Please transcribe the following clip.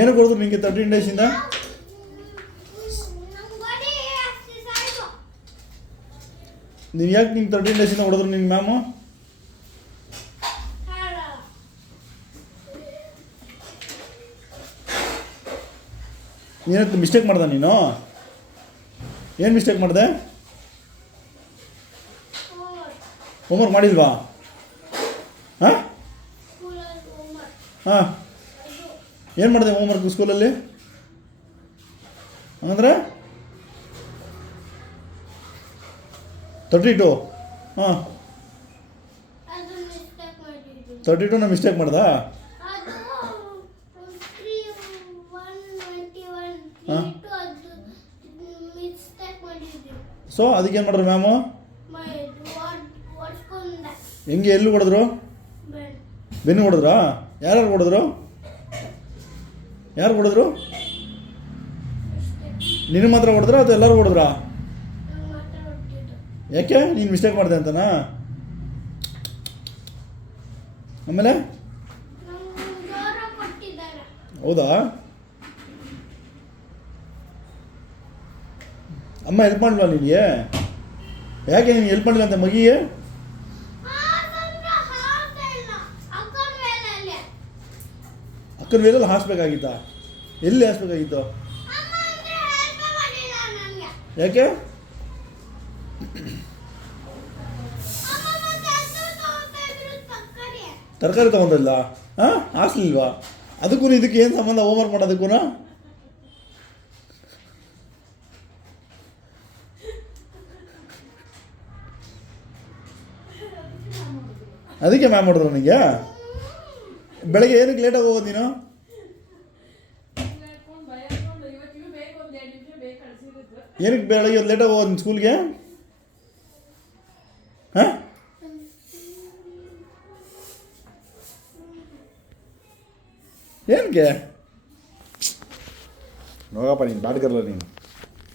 ಏನು ಕೊಡಿದ್ರು ನಿಮಗೆ 13 ಡೇಸಿಂದ? ನೀವು ಯಾಕೆ ನಿಮ್ಗೆ 13 ಡೇಸಿಂದ ಹೊಡೆದ್ರು ನಿಮ್ಮ ಮ್ಯಾಮು? ಏನಕ್ಕೆ ಮಿಸ್ಟೇಕ್ ಮಾಡ್ದೆ ನೀನು? ಏನು ಮಿಸ್ಟೇಕ್ ಮಾಡಿದೆ? ಹೋಮ್ವರ್ಕ್ ಮಾಡಿಲ್ವಾ? ಹಾಂ ಹಾಂ ಏನು ಮಾಡಿದೆ ಹೋಮ್ವರ್ಕ್ ಸ್ಕೂಲಲ್ಲಿ? ಹಂಗಂದ್ರೆ 32 ಹಾಂ 32ನ ಮಿಸ್ಟೇಕ್ ಮಾಡ್ದಾ? ಹಾಂ ಸೊ ಅದಕ್ಕೇನು ಮಾಡಿದ್ರು ಮ್ಯಾಮು? ಹೆಂಗೆ ಎಲ್ಲಿ ಹೊಡೆದ್ರು? ಬೆನ್ನು ಹೊಡೆದ್ರಾ? ಯಾರು ಹೊಡೆದ್ರು? ಯಾರು ಹೊಡೆದ್ರು? ನಿನ್ನ ಮಾತ್ರ ಹೊಡೆದ್ರಾ ಅಥವಾ ಎಲ್ಲರೂ ಹೊಡೆದ್ರಾ? ಯಾಕೆ ನೀನು ಮಿಸ್ಟೇಕ್ ಮಾಡಿದೆ ಅಂತನಾ? ಆಮೇಲೆ ಹೌದಾ? ಅಮ್ಮ ಹೆಲ್ಪ್ ಮಾಡಲ್ವಾ ನಿನಗೆ? ಯಾಕೆ ನೀನು ಹೆಲ್ಪ್ ಮಾಡಲಿಲ್ಲ ಅಂತ ಮಗಿಗೆ? ಅಕ್ಕನ ವೇಲಲ್ಲಿ ಹಾಸ್ಬೇಕಾಗಿತ್ತಾ? ಎಲ್ಲಿ ಹಾಸ್ಬೇಕಾಗಿತ್ತು? ಯಾಕೆ? ತರಕಾರಿ ತೊಗೊಂಡಿಲ್ಲ? ಹಾಂ ಹಾಸ್ಲಿಲ್ವಾ? ಅದಕ್ಕೂ ಇದಕ್ಕೆ ಏನು ಸಂಬಂಧ ಹೋಮ್ವರ್ಕ್ ಮಾಡೋದಕ್ಕೂ? ಅದಕ್ಕೆ ಮ್ಯಾಮ್ ಮಾಡಿದ್ರು ನನಗೆ? ಬೆಳಗ್ಗೆ ಏನಕ್ಕೆ ಲೇಟಾಗಿ ಹೋಗೋದು ನೀನು? ಏನಕ್ಕೆ ಬೆಳಗ್ಗೆ ಲೇಟಾಗಿ ಹೋಗೋದು ನಿನ್ನ ಸ್ಕೂಲ್ಗೆ? ಹಾಂ ಏನಕ್ಕೆ? ಹೋಗಪ್ಪ ನೀನು ಬಾಟ್ಕರ್ಲ ನೀನು.